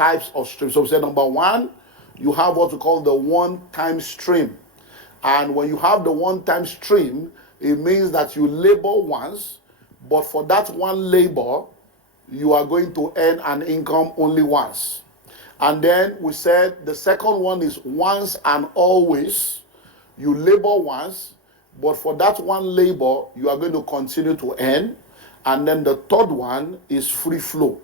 types of streams. So we say number one, you have what we call the one-time stream. And when you have the one-time stream, it means that you labor once, but for that one labor, you are going to earn an income only once. And then we said the second one is once and always. You labor once, but for that one labor, you are going to continue to earn. And then the third one is free flow,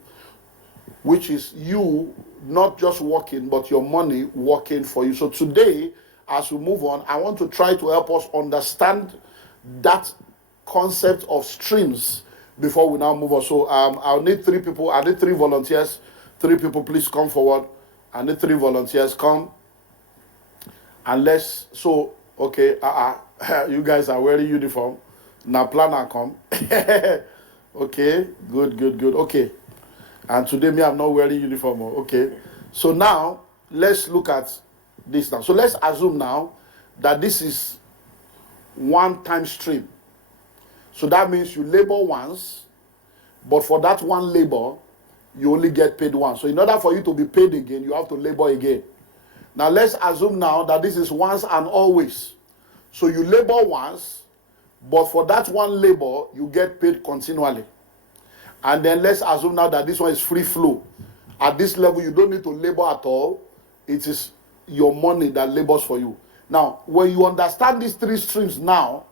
which is you not just working, but your money working for you. So today, as we move on, I want to try to help us understand that concept of streams before we now move on. So I'll need 3 people. I need 3 volunteers. 3 people, please come forward. I need 3 volunteers. Come. And let's, so, okay, you guys are wearing uniform. Now planner come. Okay, good. Okay. And today me, I'm not wearing uniform. Okay. So now, let's look at this now. So let's assume now that this is one-time stream. So that means you labor once, but for that one labor, you only get paid once. So in order for you to be paid again, you have to labor again. Now let's assume now that this is once and always. So you labor once, but for that one labor, you get paid continually. And then let's assume now that this one is free flow. At this level, you don't need to labor at all. It is your money that labors for you. Now, when you understand these 3 streams now,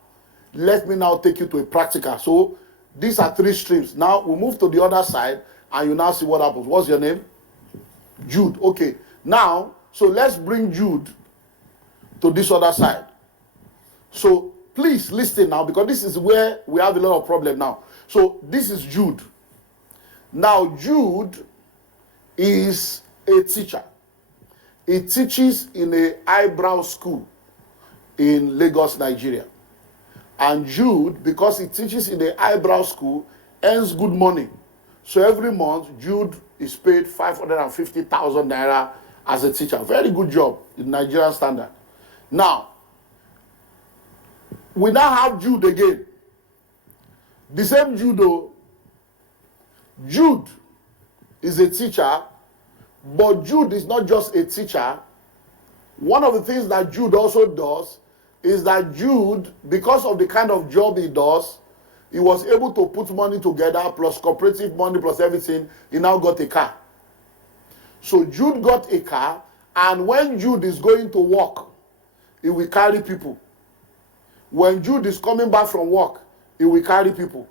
let me now take you to a practical. So these are 3 streams. Now we move to the other side and you now see what happens. What's your name? Jude. Okay. Now, so let's bring Jude to this other side. So please listen now, because this is where we have a lot of problem now. So this is Jude. Now Jude is a teacher. He teaches in a eyebrow school in Lagos, Nigeria. And Jude, because he teaches in the eyebrow school, earns good money. So every month, Jude is paid 550,000 naira as a teacher. Very good job in Nigerian standard. Now, we now have Jude again. The same Jude, though. Jude is a teacher, but Jude is not just a teacher. One of the things that Jude also does is that Jude, because of the kind of job he does, he was able to put money together, plus cooperative money, plus everything. He now got a car. So Jude got a car, and when Jude is going to work, he will carry people. When Jude is coming back from work, he will carry people.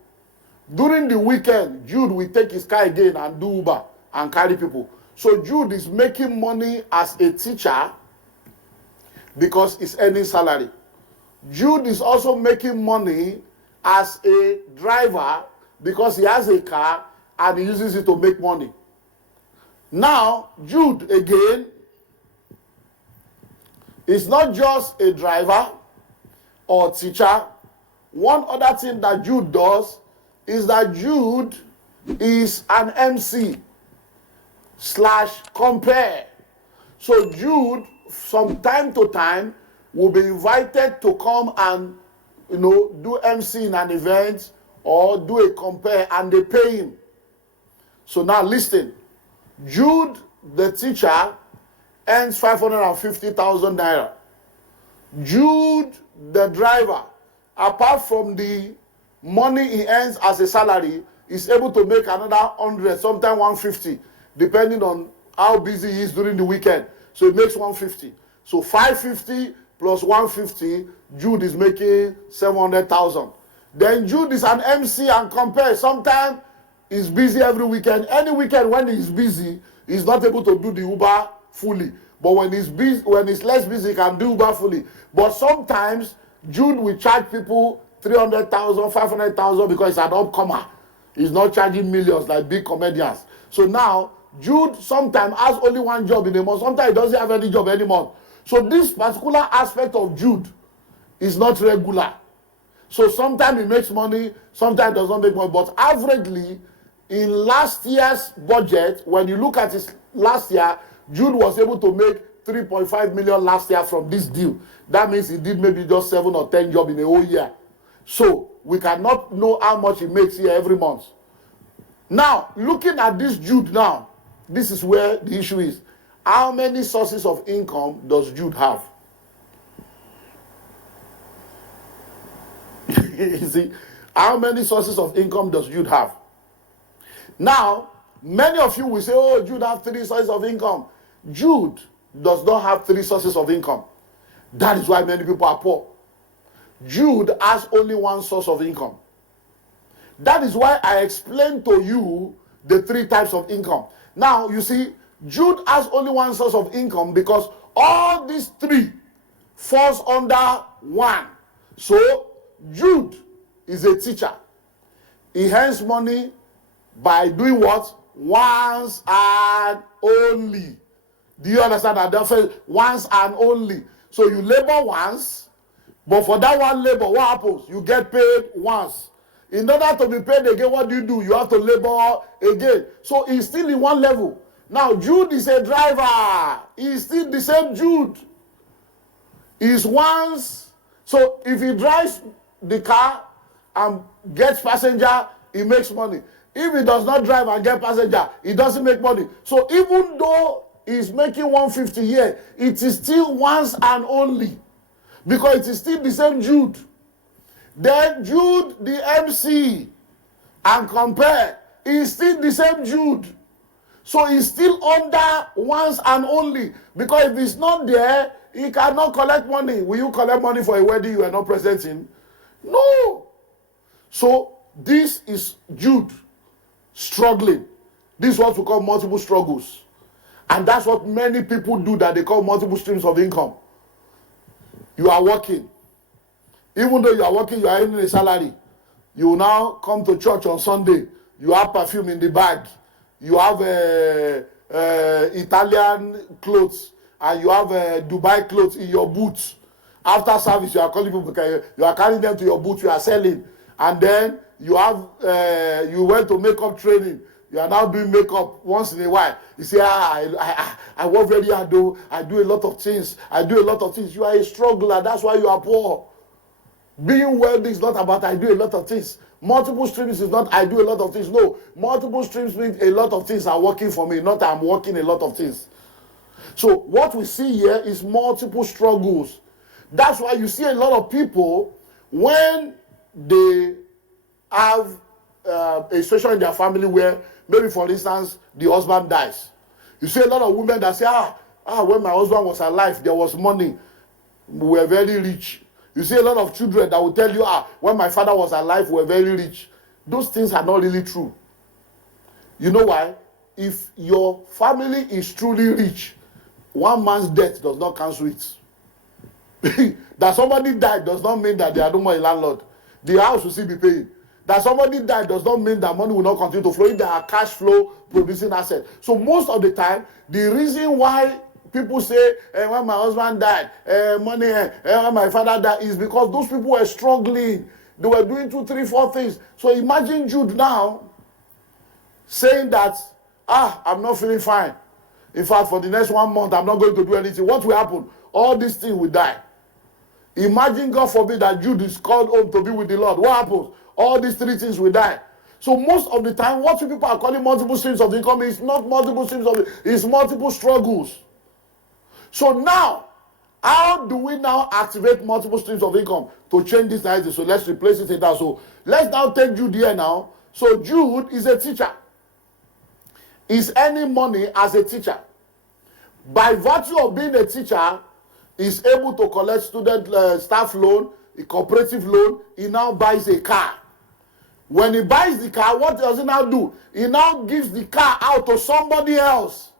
During the weekend, Jude will take his car again and do Uber and carry people. So Jude is making money as a teacher because he's earning salary. Jude is also making money as a driver because he has a car and he uses it to make money. Now, Jude again is not just a driver or teacher. One other thing that Jude does is that Jude is an MC / compare. So Jude, from time to time, will be invited to come and, do MC in an event or do a compare, and they pay him. So now listen, Jude, the teacher, earns 550,000 naira. Jude, the driver, apart from the money he earns as a salary, is able to make another 100, sometimes 150, depending on how busy he is during the weekend. So he makes 150. So 550 plus 150, Jude is making 700,000. Then Jude is an MC and compare. Sometimes he's busy every weekend. Any weekend when he's busy, he's not able to do the Uber fully. But when he's busy, when he's less busy, he can do Uber fully. But sometimes Jude will charge people 300,000, 500,000 because he's an upcomer. He's not charging millions like big comedians. So now, Jude sometimes has only one job in a month. Sometimes he doesn't have any job any month. So this particular aspect of Jude is not regular. So sometimes he makes money, sometimes he does not make money. But averagely, in last year's budget, when you look at his last year, Jude was able to make 3.5 million last year from this deal. That means he did maybe just 7 or 10 jobs in a whole year. So we cannot know how much he makes here every month. Now, looking at this Jude now, this is where the issue is. How many sources of income does Jude have? You see, how many sources of income does Jude have? Now, many of you will say, oh, Jude has 3 sources of income. Jude does not have 3 sources of income. That is why many people are poor. Jude has only 1 source of income. That is why I explained to you the 3 types of income. Now, you see, Jude has only 1 source of income because all these 3 falls under 1. So, Jude is a teacher. He earns money by doing what? Once and only. Do you understand that? Therefore, once and only. So you labor once, but for that one labor, what happens? You get paid once. In order to be paid again, what do? You have to labor again. So he's still in one level. Now, Jude is a driver. He's still the same Jude. He's once. So if he drives the car and gets passenger, he makes money. If he does not drive and get passenger, he doesn't make money. So even though he's making 150 a year, it is still once and only. Because it is still the same Jude. Then Jude, the MC, and compare, is still the same Jude. So he's still under once and only. Because if he's not there, he cannot collect money. Will you collect money for a wedding you are not present in? No. So this is Jude struggling. This is what we call multiple struggles. And that's what many people do, that they call multiple streams of income. You are working. Even though you are working, you are earning a salary. You now come to church on Sunday. You have perfume in the bag. You have Italian clothes. And you have Dubai clothes in your boots. After service, you are calling people, you are carrying them to your booth, you are selling. And then you have, you went to makeup training. You are now doing makeup once in a while. You say, I work very hard, though. I do a lot of things. You are a struggler. That's why you are poor. Being wealthy is not about I do a lot of things. Multiple streams is not I do a lot of things. No. Multiple streams means a lot of things are working for me, not I'm working a lot of things. So what we see here is multiple struggles. That's why you see a lot of people, when they have a situation in their family where, maybe for instance, the husband dies. You see a lot of women that say, when my husband was alive, there was money. We were very rich. You see a lot of children that will tell you, when my father was alive, we were very rich. Those things are not really true. You know why? If your family is truly rich, one man's death does not cancel it. That somebody died does not mean that they are no more a landlord. The house will still be paying. That somebody died does not mean that money will not continue to flow if they are cash flow producing assets. So most of the time, the reason why people say, when my husband died, money, when my father died, is because those people were struggling. They were doing 2, 3, 4 things. So imagine Jude now saying that, I'm not feeling fine. In fact, for the next 1 month, I'm not going to do anything. What will happen? All these things will die. Imagine, God forbid, that Jude is called home to be with the Lord. What happens? All these 3 things will die. So most of the time, what people are calling multiple streams of income is not multiple streams of income, it's multiple struggles. So now, how do we now activate multiple streams of income to change this idea? So let's replace it in that. So let's now take Jude here now. So Jude is a teacher. He's earning money as a teacher. By virtue of being a teacher, he's able to collect student staff loan, a cooperative loan. He now buys a car. When he buys the car, what does he now do? He now gives the car out to somebody else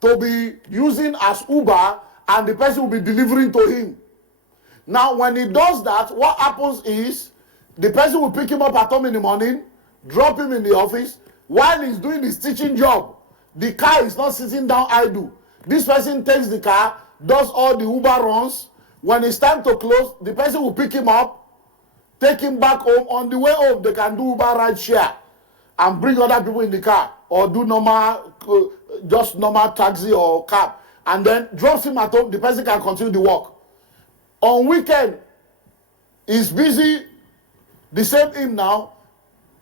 to be using as Uber, and the person will be delivering to him. Now, when he does that, what happens is the person will pick him up at home in the morning, drop him in the office. While he's doing his teaching job, the car is not sitting down idle. This person takes the car, does all the Uber runs. When it's time to close, the person will pick him up, take him back home. On the way home, they can do Uber ride share and bring other people in the car, or do normal, just normal taxi or cab, and then drops him at home. The person can continue the work. On weekend, he's busy. The same him now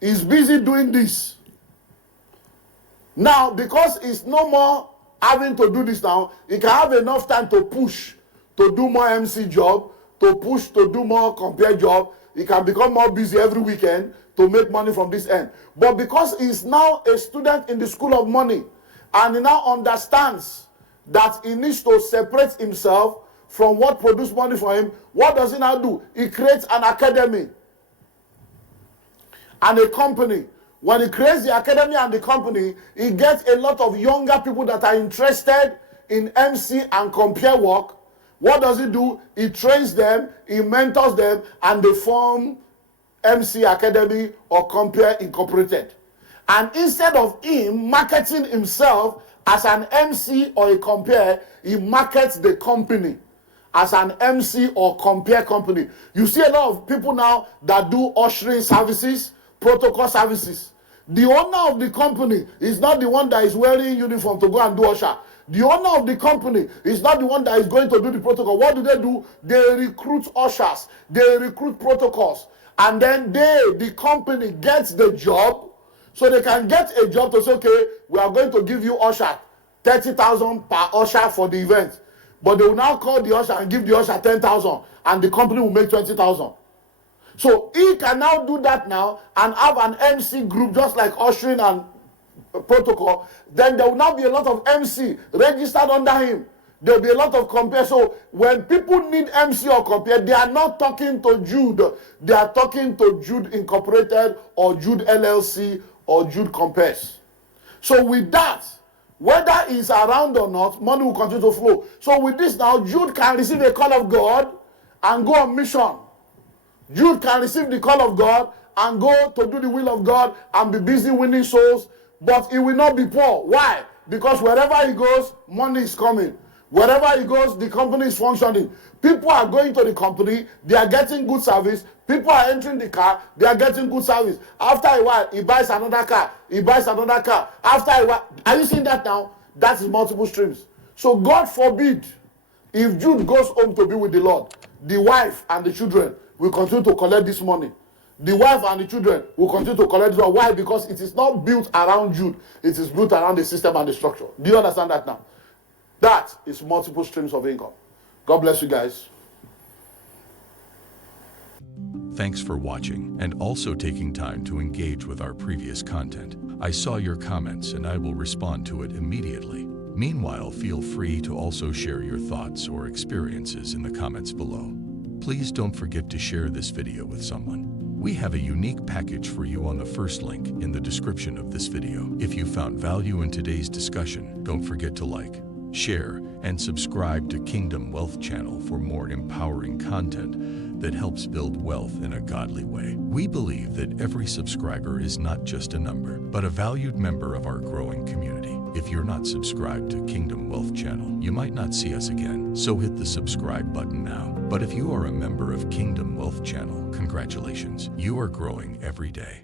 is busy doing this. Now, because it's no more having to do this now, he can have enough time to push to do more MC job, to push to do more compare job. He can become more busy every weekend to make money from this end. But because he's now a student in the school of money, and he now understands that he needs to separate himself from what produce money for him, what does he now do? He creates an academy and a company. When he creates the academy and the company, he gets a lot of younger people that are interested in MC and compare work. What does he do? He trains them, he mentors them, and they form MC Academy or Compare Incorporated. And instead of him marketing himself as an MC or a compare, he markets the company as an MC or compare company. You see a lot of people now that do ushering services, protocol services. The owner of the company is not the one that is wearing uniform to go and do usher. The owner of the company is not the one that is going to do the protocol. What do? They recruit ushers. They recruit protocols. And then the company gets the job. So they can get a job to say, okay, we are going to give you usher 30,000 per usher for the event. But they will now call the usher and give the usher 10,000. And the company will make 20,000. So he can now do that now and have an MC group just like ushering and protocol. Then there will now be a lot of MC registered under him. There will be a lot of compare. So when people need MC or compare, they are not talking to Jude. They are talking to Jude Incorporated or Jude LLC or Jude Compares. So with that, whether he's around or not, money will continue to flow. So with this now, Jude can receive a call of God and go on mission. Jude can receive the call of God and go to do the will of God and be busy winning souls, but he will not be poor. Why? Because wherever he goes, money is coming. Wherever he goes, the company is functioning. People are going to the company, they are getting good service. People are entering the car, they are getting good service. After a while, he buys another car. He buys another car. After a while, are you seeing that now? That is multiple streams. So God forbid, if Jude goes home to be with the Lord, the wife and the children will continue to collect this money. The wife and the children will continue to collect this money. Why? Because it is not built around Jude. It is built around the system and the structure. Do you understand that now? That is multiple streams of income. God bless you guys. Thanks for watching and also taking time to engage with our previous content. I saw your comments and I will respond to it immediately. Meanwhile, feel free to also share your thoughts or experiences in the comments below. Please don't forget to share this video with someone. We have a unique package for you on the first link in the description of this video. If you found value in today's discussion, don't forget to like, share, and subscribe to Kingdom Wealth Channel for more empowering content that helps build wealth in a godly way. We believe that every subscriber is not just a number, but a valued member of our growing community. If you're not subscribed to Kingdom Wealth Channel, you might not see us again, so hit the subscribe button now. But if you are a member of Kingdom Wealth Channel, congratulations, you are growing every day.